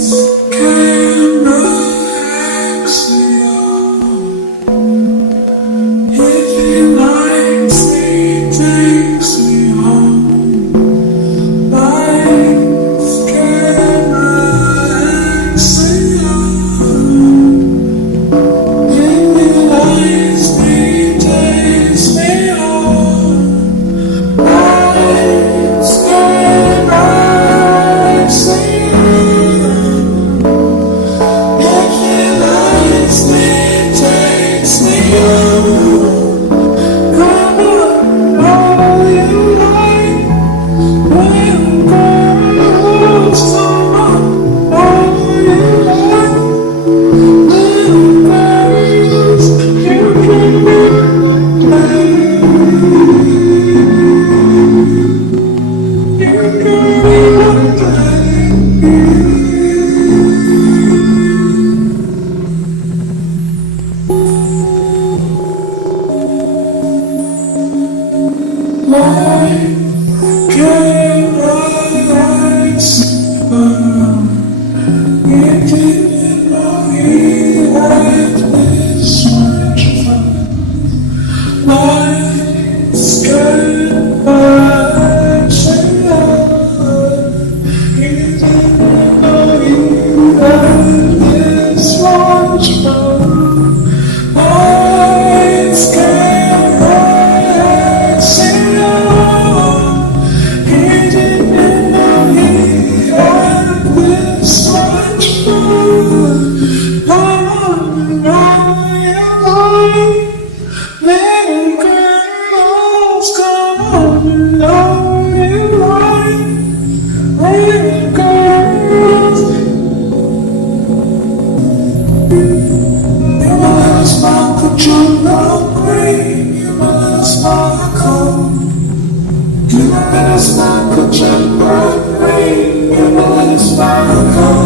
can relax you. If he likes me, takes me home. Life can relax you. If he likes me, takes me home. Life can relax you. If he likes me, takes me home. Come on, all you like, little girls, come on, all you like, little girls, you can be mine. You can be mine. Life can relax you. If you didn't know me like this much fun. Life's can relax you. If you didn't know me like this much fun. Life's can relax you. He didn't know he had this much fun. Come on, all you like, little girls, come on, all you like, little girls. You must sparkle, jungle green, you must sparkle. You must sparkle, jungle green, you must sparkle.